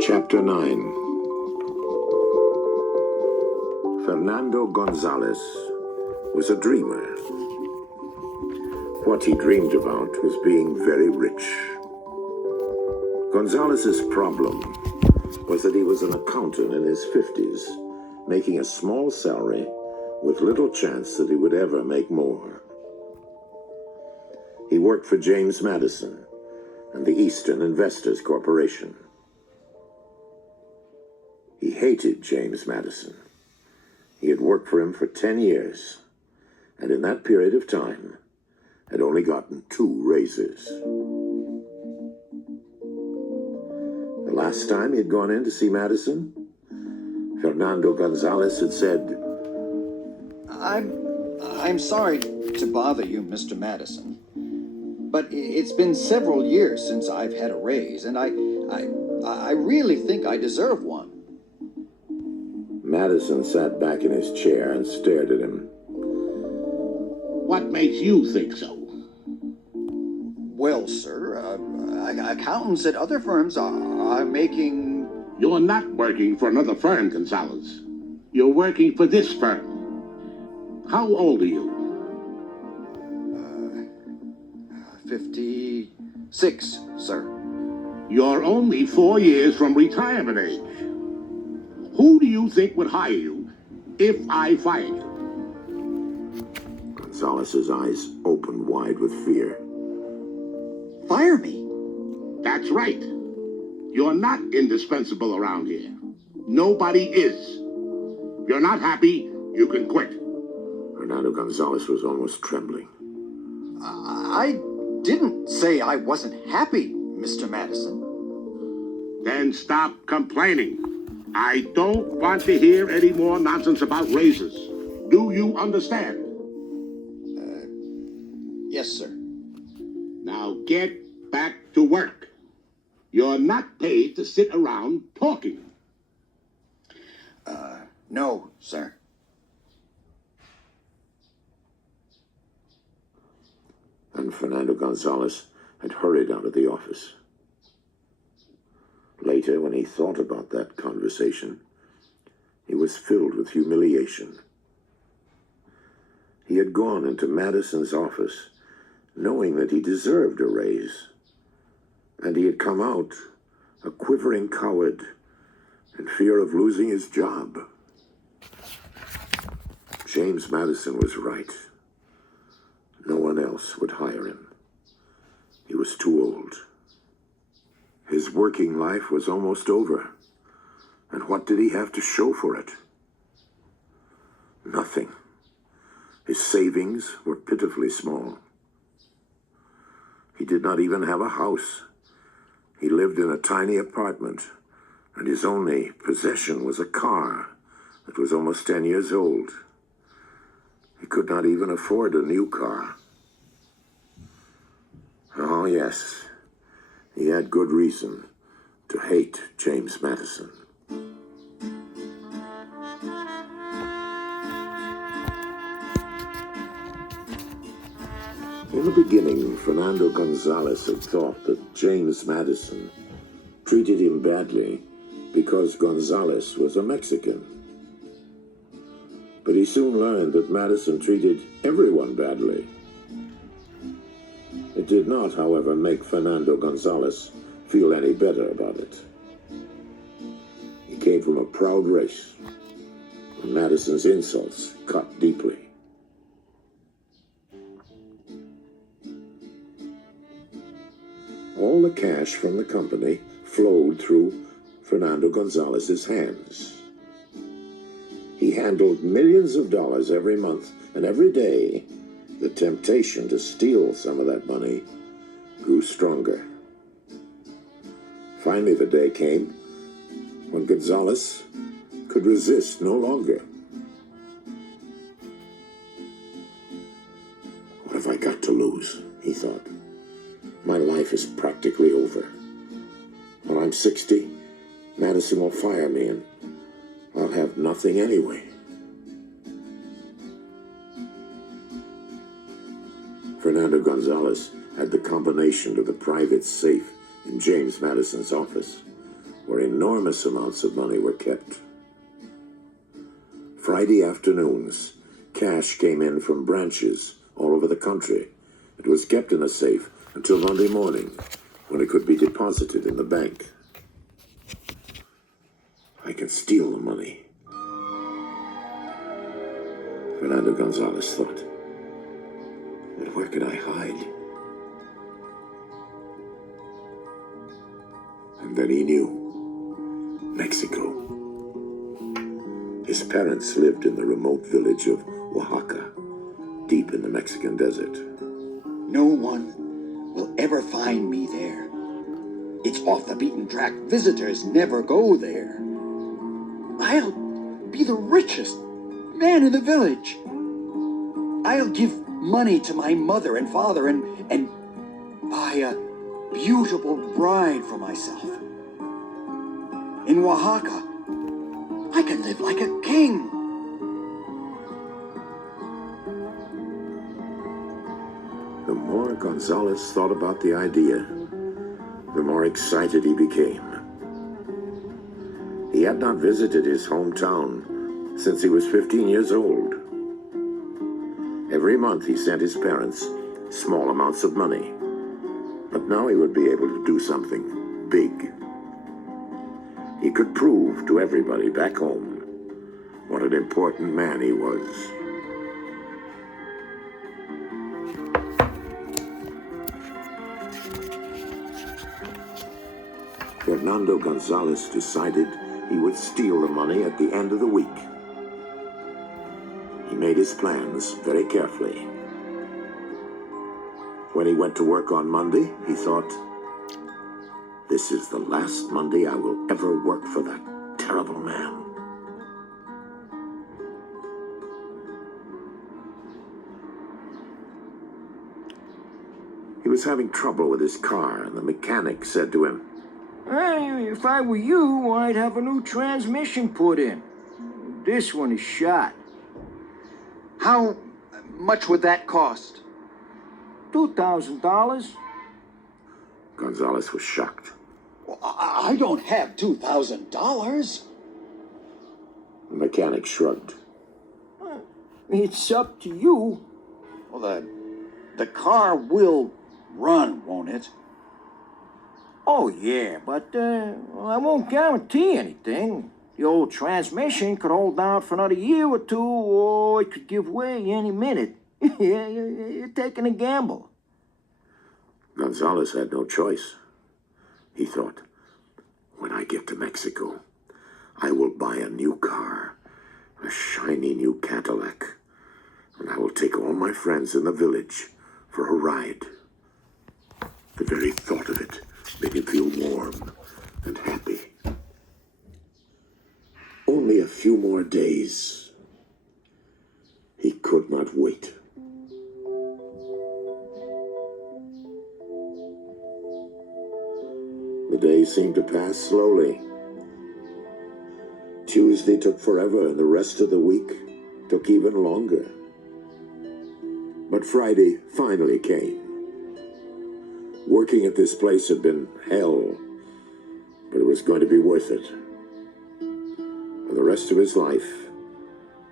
Chapter 9. Fernando Gonzales was a dreamer. What he dreamed about was being very rich. Gonzales's problem was that he was an accountant in his 50s, making a small salary with little chance that he would ever make more. He worked for James Madison and the Eastern Investors Corporation. He hated James Madison. He had worked for him for 10 years, and in that period of time had only gotten 2 raises. The last time he had gone in to see Madison, Fernando Gonzales had said, I'm sorry to bother you, Mr. Madison, but it's been several years since I've had a raise, and I really think I deserve one. Madison sat back in his chair and stared at him. What makes you think so? Well, sir, accountants at other firms are making... You're not working for another firm, Gonzales. You're working for this firm. How old are you? 56, sir. You're only 4 years from retirement age. Who do you think would hire you if I fired you? Gonzales's eyes opened wide with fear. Fire me? That's right. You're not indispensable around here. Nobody is. You're not happy, you can quit. Fernando Gonzales was almost trembling. I didn't say I wasn't happy, Mr. Madison. Then stop complaining. I don't want to hear any more nonsense about raises. Do you understand? Yes, sir. Now get back to work. You're not paid to sit around talking. No, sir. And Fernando Gonzales had hurried out of the office. Later, when he thought about that conversation, he was filled with humiliation. He had gone into Madison's office knowing that he deserved a raise, and he had come out a quivering coward in fear of losing his job. James Madison was right. No one else would hire him. He was too old. His working life was almost over. And what did he have to show for it? Nothing. His savings were pitifully small. He did not even have a house. He lived in a tiny apartment, and his only possession was a car that was almost 10 years old. He could not even afford a new car. Oh, yes, he had good reason to hate James Madison. In the beginning, Fernando Gonzales had thought that James Madison treated him badly because Gonzales was a Mexican. But he soon learned that Madison treated everyone badly. It did not, however, make Fernando Gonzales feel any better about it. He came from a proud race, and Madison's insults cut deeply. All the cash from the company flowed through Fernando Gonzales's hands. He handled millions of dollars every month, and every day, the temptation to steal some of that money grew stronger. Finally, the day came when Gonzales could resist no longer. What have I got to lose? He thought. My life is practically over. When I'm 60, Madison will fire me and I'll have nothing anyway. Fernando Gonzales had the combination to the private safe in James Madison's office, where enormous amounts of money were kept. Friday afternoons, cash came in from branches all over the country. It was kept in a safe until Monday morning, when it could be deposited in the bank. I can steal the money, Fernando Gonzales thought. But where could I hide? And then he knew. Mexico. His parents lived in the remote village of Oaxaca, deep in the Mexican desert. No one will ever find me there. It's off the beaten track. Visitors never go there. I'll be the richest man in the village. I'll give money to my mother and father and buy a beautiful bride for myself. In Oaxaca, I can live like a king. The more Gonzales thought about the idea, the more excited he became. He had not visited his hometown since he was 15 years old. Every month he sent his parents small amounts of money, but now he would be able to do something big. He could prove to everybody back home what an important man he was. Fernando Gonzales decided he would steal the money at the end of the week. He made his plans very carefully. When he went to work on Monday, he thought, "This is the last Monday I will ever work for that terrible man." He was having trouble with his car, and the mechanic said to him, If I were you, I'd have a new transmission put in. This one is shot. How much would that cost? $2,000. Gonzales was shocked. Well, I don't have $2,000. The mechanic shrugged. It's up to you. Well, the car will run, won't it? Oh, yeah, but I won't guarantee anything. The old transmission could hold out for another year or two, or it could give way any minute. Yeah, you're taking a gamble. Gonzales had no choice. He thought, when I get to Mexico, I will buy a new car, a shiny new Cadillac, and I will take all my friends in the village for a ride. The very thought of it made him feel warm and happy. Only a few more days. He could not wait. The days seemed to pass slowly. Tuesday took forever, and the rest of the week took even longer. But Friday finally came. Working at this place had been hell, but it was going to be worth it. For the rest of his life,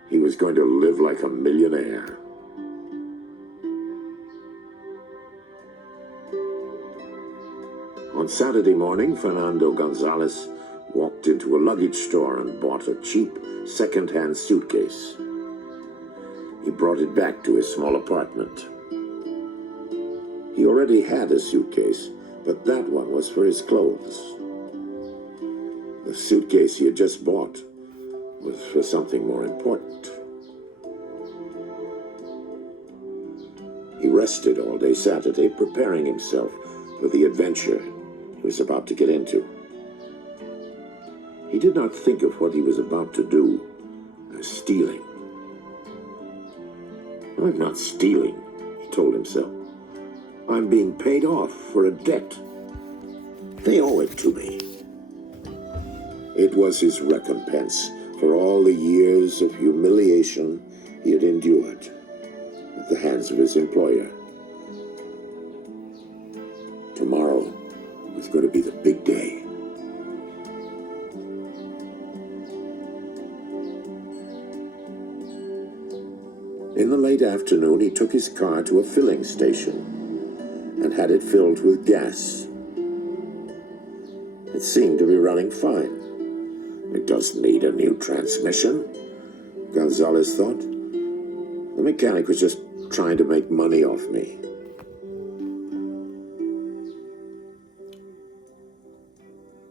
he was going to live like a millionaire. On Saturday morning, Fernando Gonzales walked into a luggage store and bought a cheap second-hand suitcase. He brought it back to his small apartment. He already had a suitcase, but that one was for his clothes. The suitcase he had just bought was for something more important. He rested all day Saturday, preparing himself for the adventure he was about to get into. He did not think of what he was about to do as stealing. "I'm not stealing," he told himself. "I'm being paid off for a debt. They owe it to me." It was his recompense for all the years of humiliation he had endured at the hands of his employer. Tomorrow was going to be the big day. In the late afternoon, he took his car to a filling station and had it filled with gas. It seemed to be running fine. It doesn't need a new transmission, Gonzales thought. The mechanic was just trying to make money off me.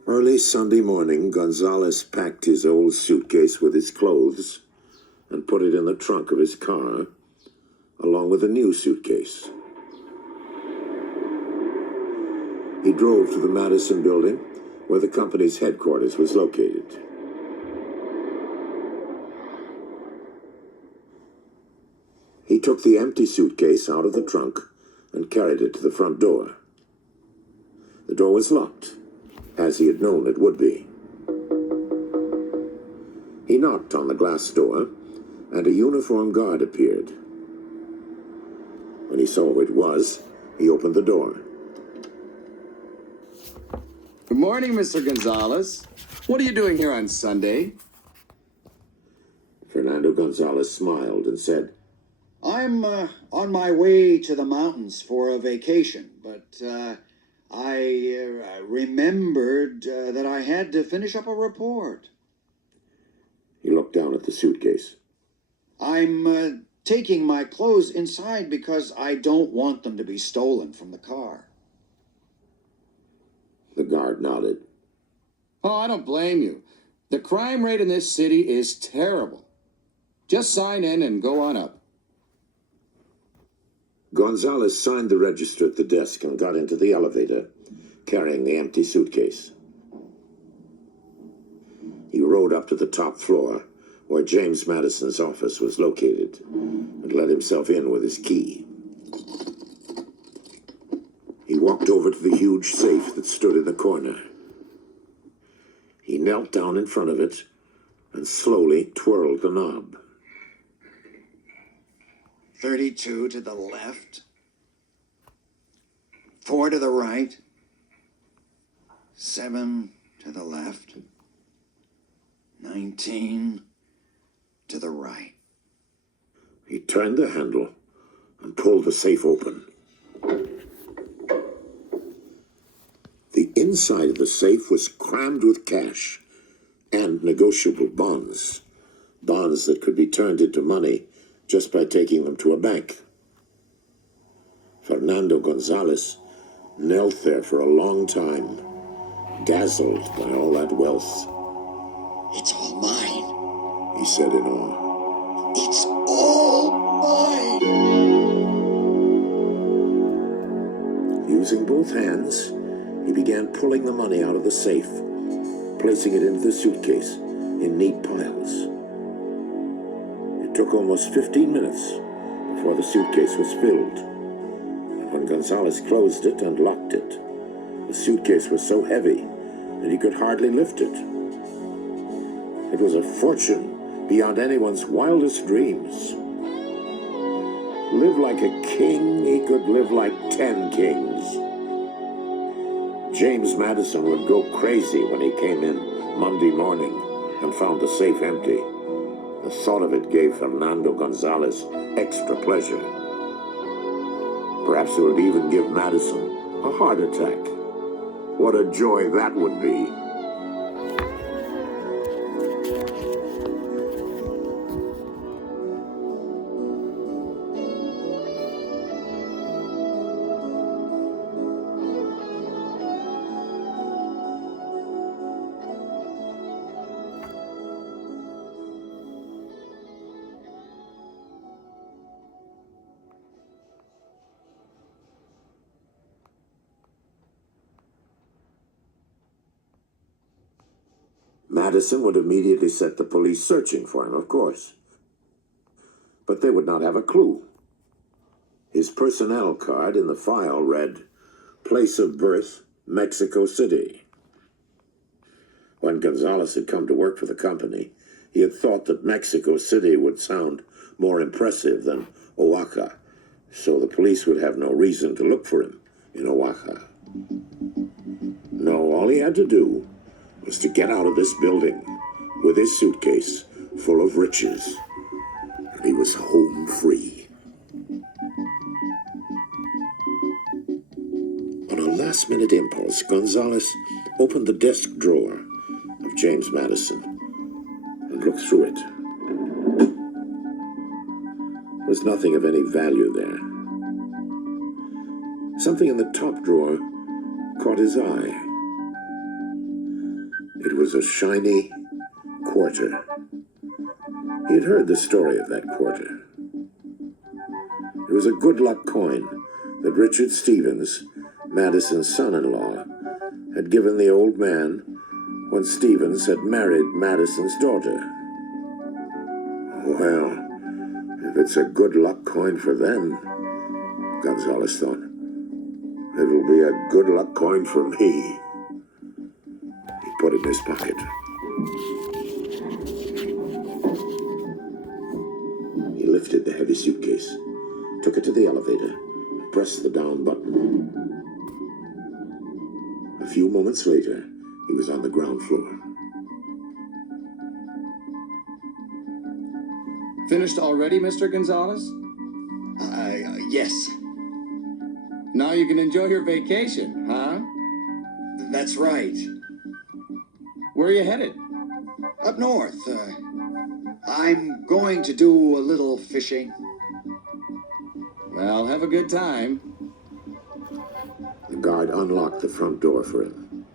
Early Sunday morning, Gonzales packed his old suitcase with his clothes and put it in the trunk of his car, along with a new suitcase. He drove to the Madison building, where the company's headquarters was located. He took the empty suitcase out of the trunk and carried it to the front door. The door was locked, as he had known it would be. He knocked on the glass door, and a uniformed guard appeared. When he saw who it was, he opened the door. Good morning, Mr. Gonzales. What are you doing here on Sunday? Fernando Gonzales smiled and said, I'm on my way to the mountains for a vacation, but I remembered that I had to finish up a report. He looked down at the suitcase. I'm taking my clothes inside because I don't want them to be stolen from the car. The guard nodded. Oh, I don't blame you. The crime rate in this city is terrible. Just sign in and go on up. Gonzales signed the register at the desk and got into the elevator, carrying the empty suitcase. He rode up to the top floor, where James Madison's office was located, and let himself in with his key. He walked over to the huge safe that stood in the corner. He knelt down in front of it and slowly twirled the knob. 32 to the left. 4 to the right. 7 to the left. 19 to the right. He turned the handle and pulled the safe open. The inside of the safe was crammed with cash and negotiable bonds. Bonds that could be turned into money just by taking them to a bank. Fernando Gonzales knelt there for a long time, dazzled by all that wealth. It's all mine. He said in awe. It's all mine. Using both hands, he began pulling the money out of the safe, placing it into the suitcase in neat piles. It took almost 15 minutes before the suitcase was filled. And when Gonzales closed it and locked it, the suitcase was so heavy that he could hardly lift it. It was a fortune beyond anyone's wildest dreams. Live like a king, he could live like 10 kings. James Madison would go crazy when he came in Monday morning and found the safe empty. The thought of it gave Fernando Gonzales extra pleasure. Perhaps it would even give Madison a heart attack. What a joy that would be. Madison would immediately set the police searching for him, of course. But they would not have a clue. His personnel card in the file read, Place of birth, Mexico City. When Gonzales had come to work for the company, he had thought that Mexico City would sound more impressive than Oaxaca, so the police would have no reason to look for him in Oaxaca. had to do was to get out of this building with his suitcase full of riches, and he was home free. On a last-minute impulse, Gonzales opened the desk drawer of James Madison and looked through it. There was nothing of any value there. Something in the top drawer caught his eye. It was a shiny quarter. He had heard the story of that quarter. It was a good luck coin that Richard Stevens, Madison's son-in-law, had given the old man when Stevens had married Madison's daughter. Well, if it's a good luck coin for them, Gonzales thought, it'll be a good luck coin for me. He put it in his pocket. He lifted the heavy suitcase, took it to the elevator, pressed the down button. A few moments later, he was on the ground floor. Finished already, Mr. Gonzales? Yes, Now you can enjoy your vacation, huh? that's right. Where are you headed? Up north. I'm going to do a little fishing. Well, have a good time. The guard unlocked the front door for him.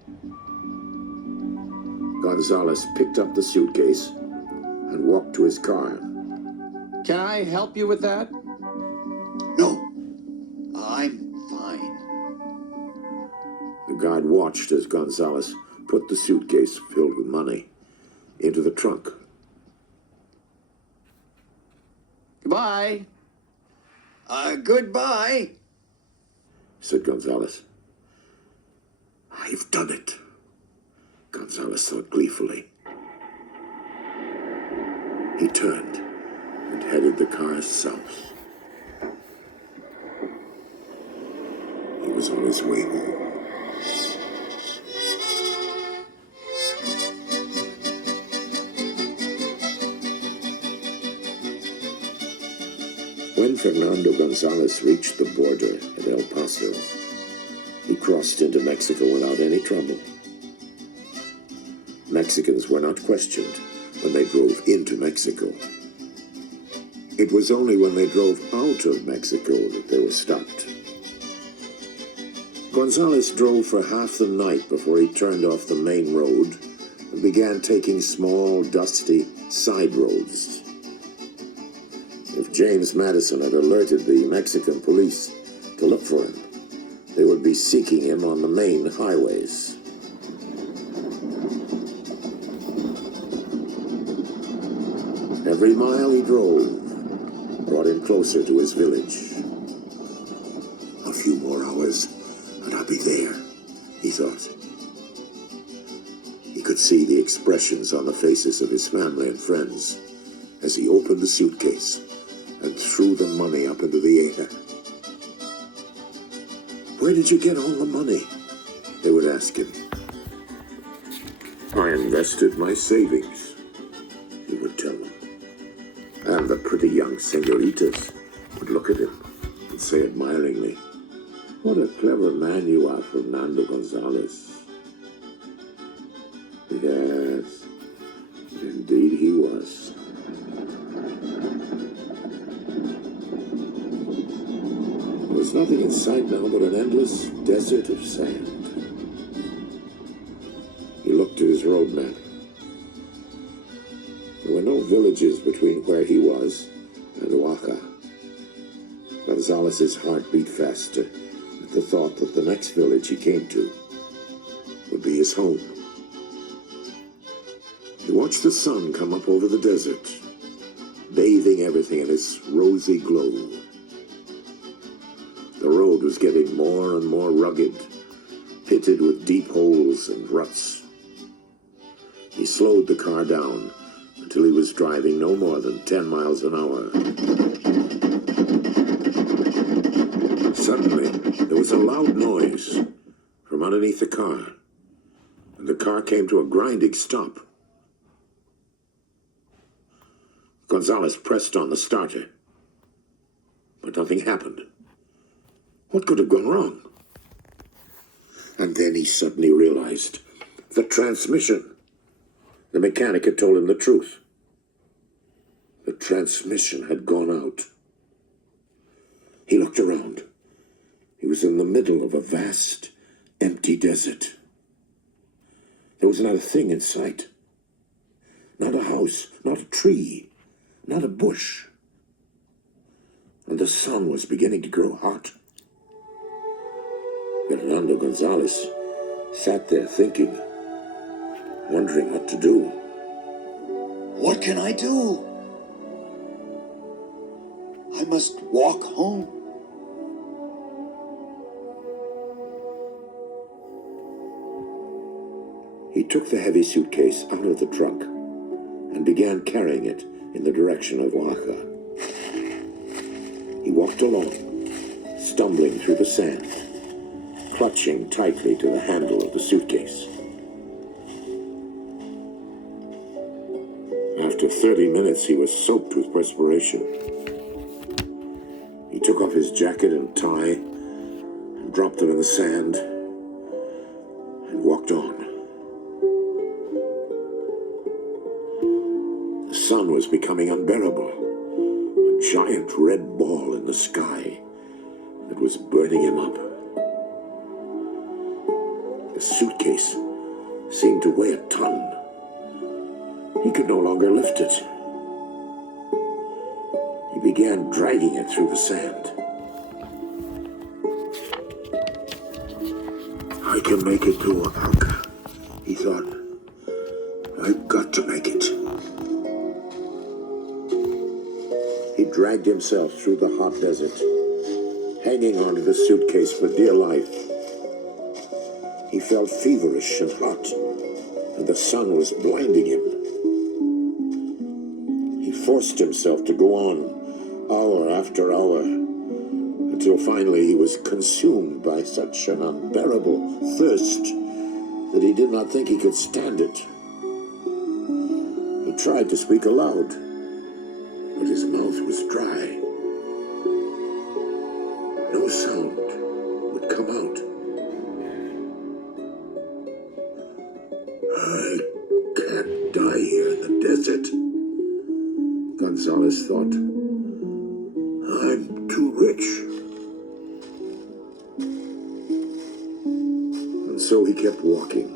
Gonzales picked up the suitcase and walked to his car. Can I help you with that? No, I'm fine. The guard watched as Gonzales put the suitcase filled with money into the trunk. Goodbye. Goodbye. Said Gonzales. I've done it, Gonzales thought gleefully. He turned and headed the car south. He was on his way home. When Fernando Gonzales reached the border at El Paso, he crossed into Mexico without any trouble. Mexicans were not questioned when they drove into Mexico. It was only when they drove out of Mexico that they were stopped. Gonzales drove for half the night before he turned off the main road and began taking small, dusty side roads. If James Madison had alerted the Mexican police to look for him, they would be seeking him on the main highways. Every mile he drove brought him closer to his village. A few more hours and I'll be there, he thought. He could see the expressions on the faces of his family and friends as he opened the suitcase and threw the money up into the air. Where did you get all the money? They would ask him. I invested my savings, he would tell them. And the pretty young senoritas would look at him and say admiringly, what a clever man you are, Fernando Gonzales. Yes, indeed he was. There was nothing in sight now but an endless desert of sand. He looked at his road map. There were no villages between where he was and Oaxaca. Gonzales's heart beat faster at the thought that the next village he came to would be his home. He watched the sun come up over the desert, bathing everything in its rosy glow. The road was getting more and more rugged, pitted with deep holes and ruts. He slowed the car down until he was driving no more than 10 miles an hour. Suddenly, there was a loud noise from underneath the car. and the car came to a grinding stop. Gonzales pressed on the starter, but nothing happened. What could have gone wrong? And then he suddenly realized the transmission. The mechanic had told him the truth. The transmission had gone out. He looked around. He was in the middle of a vast, empty desert. There was not a thing in sight. Not a house, not a tree, not a bush. And the sun was beginning to grow hot. Fernando Gonzales sat there thinking, wondering what to do. What can I do? I must walk home. He took the heavy suitcase out of the trunk and began carrying it in the direction of Oaxaca. He walked along, stumbling through the sand, clutching tightly to the handle of the suitcase. After 30 minutes, he was soaked with perspiration. He took off his jacket and tie and dropped them in the sand and walked on. The sun was becoming unbearable, a giant red ball in the sky that was burning him up. The suitcase seemed to weigh a ton. He could no longer lift it. He began dragging it through the sand. I can make it to Oaxaca, he thought. I've got to make it. He dragged himself through the hot desert, hanging onto the suitcase for dear life. He felt feverish and hot, and the sun was blinding him. He forced himself to go on, hour after hour, until finally he was consumed by such an unbearable thirst that he did not think he could stand it. He tried to speak aloud, but his mouth was dry. No sound would come out. I can't die here in the desert, Gonzales thought. I'm too rich. And so he kept walking,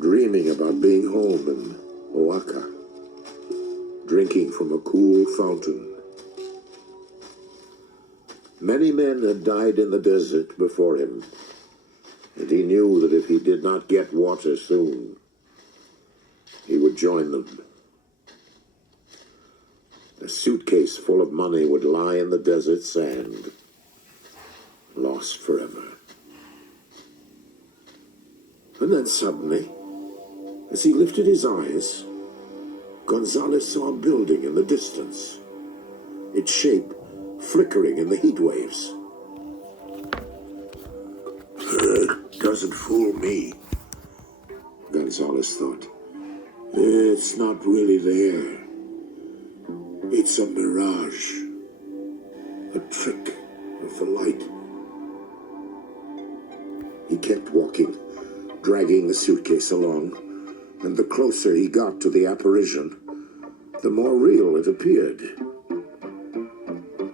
dreaming about being home in Oaxaca, drinking from a cool fountain. Many men had died in the desert before him, and he knew that if he did not get water soon, he would join them. A suitcase full of money would lie in the desert sand, lost forever. And then suddenly, as he lifted his eyes, Gonzales saw a building in the distance, its shape flickering in the heat waves. It doesn't fool me, Gonzales thought. It's not really there. It's a mirage, a trick of the light. He kept walking, dragging the suitcase along, and the closer he got to the apparition, the more real it appeared.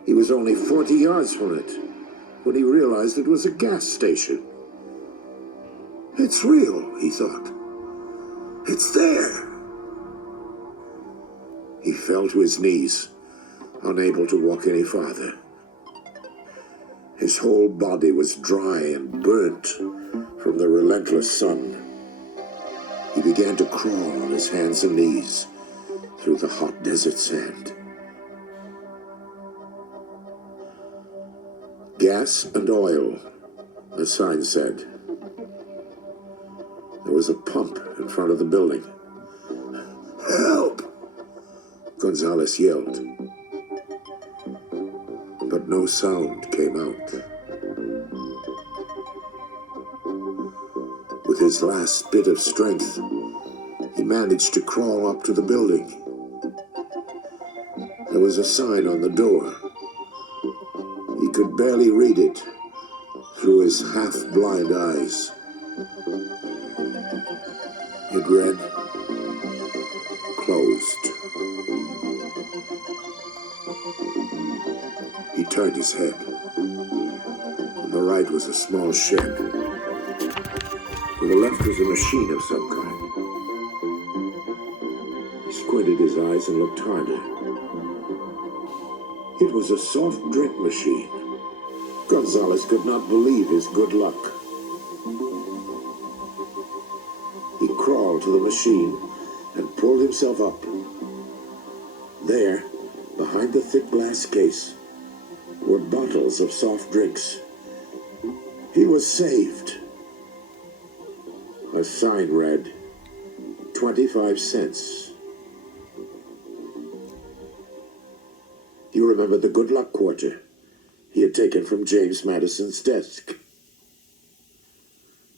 He was only 40 yards from it when he realized it was a gas station. It's real, he thought. It's there. He fell to his knees, unable to walk any farther. His whole body was dry and burnt from the relentless sun. He began to crawl on his hands and knees through the hot desert sand. Gas and oil, a sign said. There was a pump in front of the building. Help! Gonzales yelled. But no sound came out. With his last bit of strength, he managed to crawl up to the building. There was a sign on the door. He could barely read it through his half-blind eyes. It read, "Closed." He turned his head. On the right was a small shed. To the left was a machine of some kind. He squinted his eyes and looked harder. It was a soft drink machine. Gonzales could not believe his good luck. He crawled to the machine and pulled himself up. There, behind the thick glass case, were bottles of soft drinks. He was saved. A sign read, 25 cents. You remember the good luck quarter he had taken from James Madison's desk.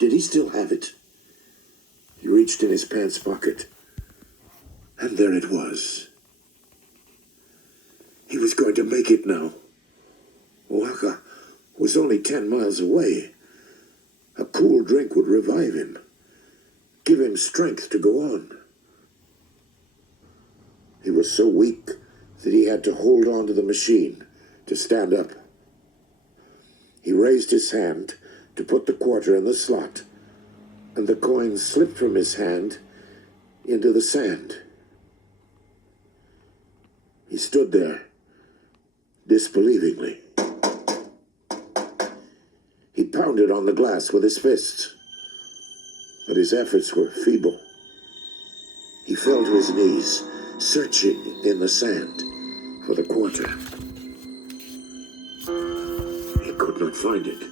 Did he still have it? He reached in his pants pocket, and there it was. He was going to make it now. Oaxaca was only 10 miles away. A cool drink would revive him, give him strength to go on. He was so weak that he had to hold on to the machine to stand up. He raised his hand to put the quarter in the slot, and the coin slipped from his hand into the sand. He stood there, disbelievingly. He pounded on the glass with his fists, but his efforts were feeble. He fell to his knees, searching in the sand for the quarter. He could not find it.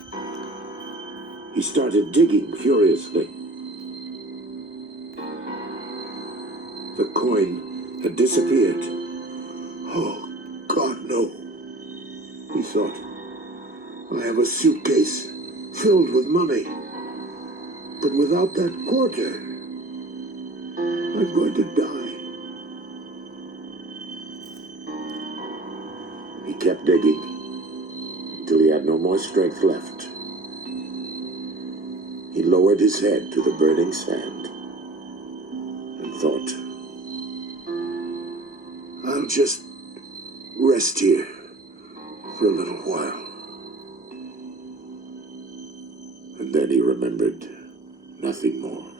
He started digging furiously. The coin had disappeared. Oh, God, no, he thought. I have a suitcase filled with money, but without that quarter, I'm going to die. He kept digging until he had no more strength left. He lowered his head to the burning sand and thought, I'll just rest here for a little while. And then he remembered nothing more.